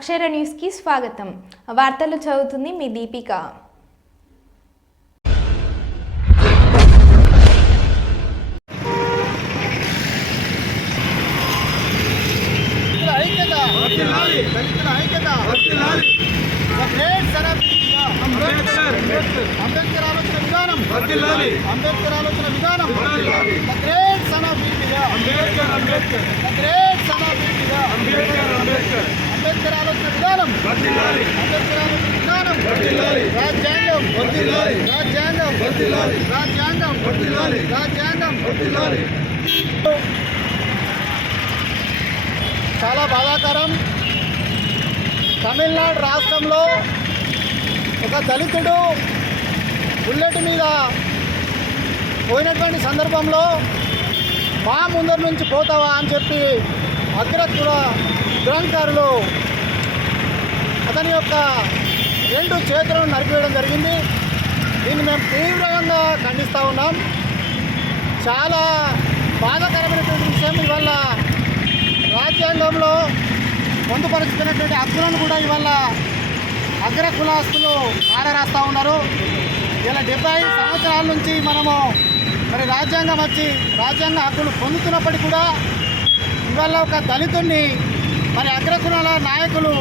అక్షర న్యూస్కి స్వాగతం. వార్తలు చదువుతుంది మీ దీపిక. దళితుల ఐక్యత దళితుల ఐక్యత గ్రేట్ సరఫ్ అంబేద్కర్ ఆలోచన విధానం అంబేద్కర్ ఆలోచన విధానం అంబేద్కర్ ఆలోచన విధానం రాజ్యాంగం రాజ్యాంగం రాజ్యాంగం రాజ్యాంగం చాలా బాధాకరం. తమిళనాడు రాష్ట్రంలో ఒక దళితుడు బుల్లెట్ మీద పోయినటువంటి సందర్భంలో మా ముందర నుంచి పోతావా అని చెప్పి అగ్రకుల దురంకారులు అతని యొక్క రెండు చేతులను నరికివేయడం జరిగింది. దీన్ని మేము తీవ్రంగా ఖండిస్తూ ఉన్నాం. చాలా బాధాకరమైనటువంటి విషయం. ఇవాళ రాజ్యాంగంలో పొందుపరుచుకున్నటువంటి హక్కులను కూడా ఇవాళ అగ్ర కులాస్తులు ఆడరాస్తూ ఉన్నారు. ఇలా డెబ్బై సంవత్సరాల నుంచి మనము మరి రాజ్యాంగం వచ్చి రాజ్యాంగ హక్కులు పొందుతున్నప్పటికీ కూడా ఇవాళ ఒక దళితుడిని మరి అగ్రకులాల నాయకులు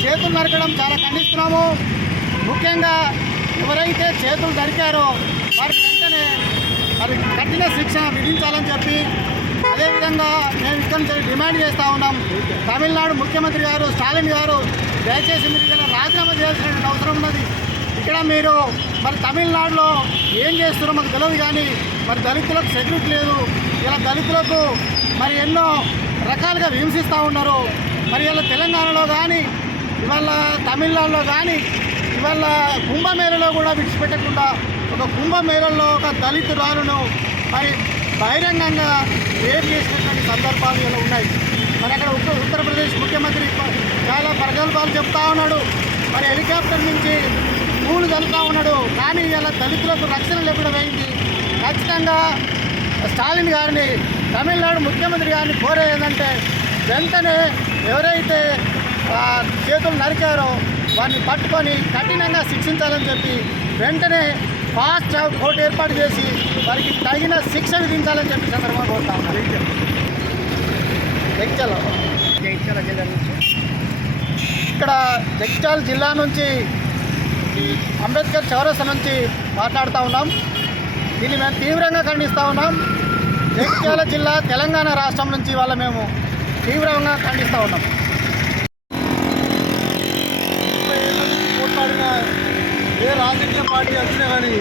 చేతులు నరకడం చాలా ఖండిస్తున్నాము. ముఖ్యంగా ఎవరైతే చేతులు దరికారో వారికి వెంటనే మరి కఠిన శిక్ష విధించాలని చెప్పి అదేవిధంగా మేము ఇక్కడ నుంచి డిమాండ్ చేస్తూ ఉన్నాం. తమిళనాడు ముఖ్యమంత్రి గారు స్టాలిన్ గారు దయచేసి మీరు ఇక్కడ రాజీనామా చేయాల్సిన అవసరం ఉన్నది. ఇక్కడ మీరు మరి తమిళనాడులో ఏం చేస్తున్నారో మాకు తెలియదు కానీ మరి దళితులకు సెక్యూరిటీ లేదు. ఇలా దళితులకు మరి ఎన్నో రకాలుగా హింసిస్తూ ఉన్నారు. మరి ఇలా తెలంగాణలో కానీ ఇవాళ తమిళనాడులో కానీ ఇవాళ కుంభమేళలో కూడా విడిచిపెట్టకుండా ఒక కుంభమేళలో ఒక దళితురాలను మరి బహిరంగంగా రేపు చేసినటువంటి సందర్భాలు ఇలా ఉన్నాయి. మరి అక్కడ ఉత్తర ఉత్తరప్రదేశ్ ముఖ్యమంత్రి చాలా ప్రగల్భాలు చెప్తా ఉన్నాడు. మరి హెలికాప్టర్ నుంచి పూలు చల్లుతా ఉన్నాడు. కానీ ఇలా దళితులకు రక్షణ లేకుండా పోయింది. ఖచ్చితంగా స్టాలిన్ గారిని తమిళనాడు ముఖ్యమంత్రి గారిని కోరేది ఏంటంటే వెంటనే ఎవరైతే చేతులు నరికారో వారిని పట్టుకొని కఠినంగా శిక్షించాలని చెప్పి వెంటనే ఫాస్ట్ ట్రాక్ కోర్టు ఏర్పాటు చేసి వారికి తగిన శిక్ష విధించాలని చెప్పి సందర్భంగా కోరుతా ఉన్నారు జగిత్యాల. జగిత్యాల జిల్లా నుంచి. ఇక్కడ జగిత్యాల జిల్లా నుంచి అంబేద్కర్ చౌరస్తా నుంచి మాట్లాడుతూ ఉన్నాం. దీన్ని మేము తీవ్రంగా ఖండిస్తూ ఉన్నాం. జగిత్యాల జిల్లా తెలంగాణ రాష్ట్రం నుంచి వాళ్ళ మేము తీవ్రంగా ఖండిస్తూ ఉన్నాం. నుంచి ఏ రాజకీయ పార్టీ వచ్చినా కానీ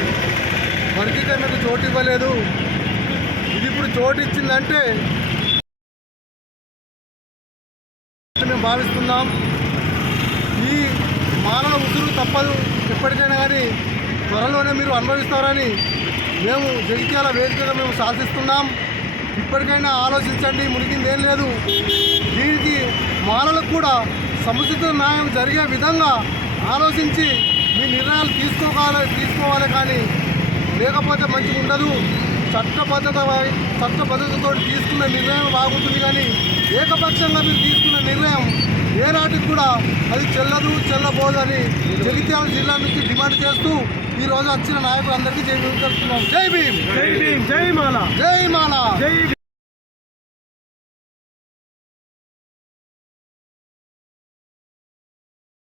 వర్గీకరణకు చోటు ఇవ్వలేదు. ఇది ఇప్పుడు చోటు ఇచ్చిందంటే మేము భావిస్తున్నాం. ఈ మానవ ఉసురు తప్పదు. ఎప్పటికైనా కానీ త్వరలోనే మీరు అనుభవిస్తారని మేము జగిత్యాల వేదికగా మేము శాసిస్తున్నాం ఇప్పటికైనా ఆలోచించండి మునిగిందేం లేదు. దీనికి మానవులకు కూడా సముచిత న్యాయం జరిగే విధంగా ఆలోచించి మీ నిర్ణయాలు తీసుకోవాలి తీసుకోవాలి కానీ లేకపోతే మంచిగా ఉండదు. చట్టబద్ధత చట్టబద్ధతతో తీసుకున్న నిర్ణయం బాగుంటుంది కానీ ఏకపక్షంగా మీరు తీసుకున్న నిర్ణయం ఏ నాటికి కూడా అది చెల్లదు చెల్లబోదు అని జగిత్యాల జిల్లా నుంచి డిమాండ్ చేస్తూ ఈ రోజు వచ్చిన నాయకులందరికీ జై జై భీమ్. జై భీమ్. జై మాల. జై మాలా. జై